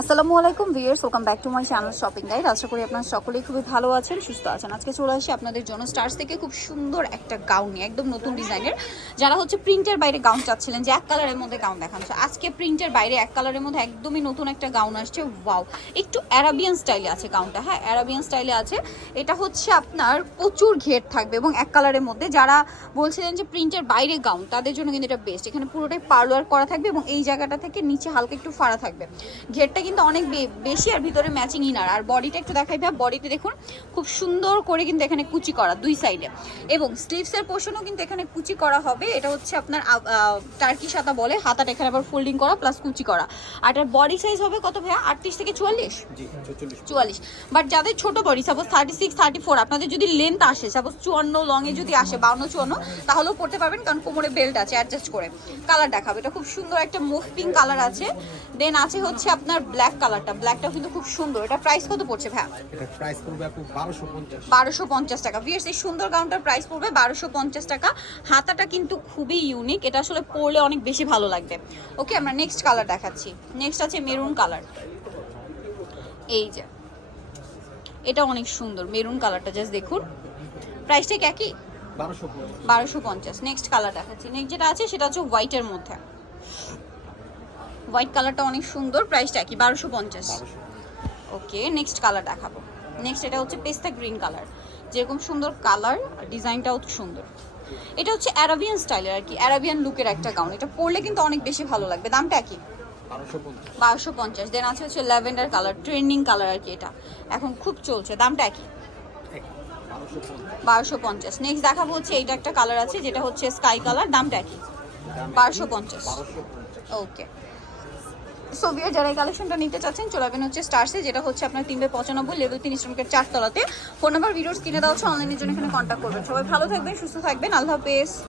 আসসালামু আলাইকুম viewers, welcome back to my channel shopping guide. আশা করি আপনারা সকলেই খুবই ভালো আছেন, সুস্থ আছেন। আজকে চলে আসি আপনাদের জন্য স্টার্স থেকে খুব সুন্দর একটা গাউন নিয়ে, একদম নতুন ডিজাইনের। যারা হচ্ছে প্রিন্টের বাইরে গাউন চাচ্ছিলেন যে এক কালারের মধ্যে গাউন দেখান। আজকে প্রিন্টের বাইরে এক কালারের মধ্যে একদমই নতুন একটা গাউন আসছে, ওয়াও! একটু অ্যারাবিয়ান স্টাইলে আছে গাউনটা হ্যাঁ অ্যারাবিয়ান স্টাইলে আছে। এটা হচ্ছে আপনার প্রচুর ঘের থাকবে এবং এক কালারের মধ্যে। যারা বলছিলেন যে প্রিন্টের বাইরে গাউন, তাদের জন্য কিন্তু এটা বেস্ট। এখানে পুরোটাই পার্লার করা থাকবে এবং এই জায়গাটা থেকে নিচে হালকা একটু ফাড়া থাকবে। ঘেরটা কিন্তু অনেক বেশি আর ভিতরে ম্যাচিং ইনার। আর বডিটা একটু দেখাই ভাই বডিতে দেখুন খুব সুন্দর করে কিন্তু এখানে কুচি করা দুই সাইডে এবং স্লিভসের পোর্শনও কিন্তু এখানে কুচি করা হবে। এটা হচ্ছে আপনার টার্কি সাতা বলে হাতাটা এখানে আবার ফোল্ডিং করা প্লাস কুচি করা। আর এটার বডি সাইজ হবে কত ভাইয়া? আটত্রিশ থেকে চুয়াল্লিশ? চুয়াল্লিশ। বাট যাদের ছোট body suppose thirty six thirty four আপনাদের যদি লেন্থ আসে সাপোজ চুয়ান্ন লংয়ে যদি আসে বাউন্ন চুয়ান্ন তাহলেও পড়তে পারবেন কারণ কোমরে বেল্ট আছে অ্যাডজাস্ট করে। কালার দেখাবে। এটা খুব সুন্দর একটা মুভ পিঙ্ক কালার আছে। দেন আছে হচ্ছে আপনার ব্ল্যাক কালারটা ব্ল্যাকটাও কিন্তু খুব সুন্দর। এটা প্রাইস কত পড়ছে ভাই এটা প্রাইস পড়বে আপু বারোশো পঞ্চাশ। বারোশো পঞ্চাশ টাকা। ভিয়ার্স এই সুন্দর গাউনটার প্রাইস পড়বে বারোশো পঞ্চাশ টাকা। হাতাটা কিন্তু খুবই ইউনিক এটা আসলে পরলে অনেক বেশি ভালো লাগবে। ওকে আমরা নেক্সট কালার দেখাচ্ছি। নেক্সট আছে মেরুন কালার এই যে। এটা অনেক সুন্দর। মেরুন কালারটা জাস্ট দেখুন। প্রাইসটা কি একই? বারোশো পঞ্চাশ। নেক্সট কালার দেখাচ্ছি। নেক্সট যেটা আছে সেটা হচ্ছে হোয়াইটের মধ্যে। হোয়াইট কালারটা অনেক সুন্দর প্রাইসটা কি বারোশো পঞ্চাশ। ওকে নেক্সট কালার দেখাবো। নেক্সট এটা হচ্ছে পেস্তা গ্রিন কালার যেরকম সুন্দর কালার ডিজাইনটাও সুন্দর। এটা হচ্ছে অ্যারাবিয়ান স্টাইলের আর কি অ্যারাবিয়ান লুকের একটা গাউন এটা পরলে কিন্তু অনেক বেশি ভালো লাগবে। দামটা কি? বারোশো পঞ্চাশ। দেন আছে হচ্ছে ল্যাভেন্ডার কালার ট্রেন্ডিং কালার আর কি এটা। এখন খুব চলছে। দামটা কি? বারোশো পঞ্চাশ। নেক্সট দেখাবো হচ্ছে এইটা একটা কালার আছে যেটা হচ্ছে স্কাই কালার দামটা কি? বারোশো পঞ্চাশ। ওকে সো ভিয়ার যারা এই কালেকশনটা নিতে চাচ্ছেন চলাবেন হচ্ছে স্টার্সে যেটা হচ্ছে আপনার তিনবে পঁচানব্বই লেভেল তিন শ্রমিকের চারতলাতে ফোন নাম্বার ভিডিওস কিনে দেওয়া হচ্ছে অনলাইনের জন্য এখানে কন্ট্যাক্ট করবেন। সবাই ভালো থাকবেন, সুস্থ থাকবেন। আল্লাহ হাফেজ।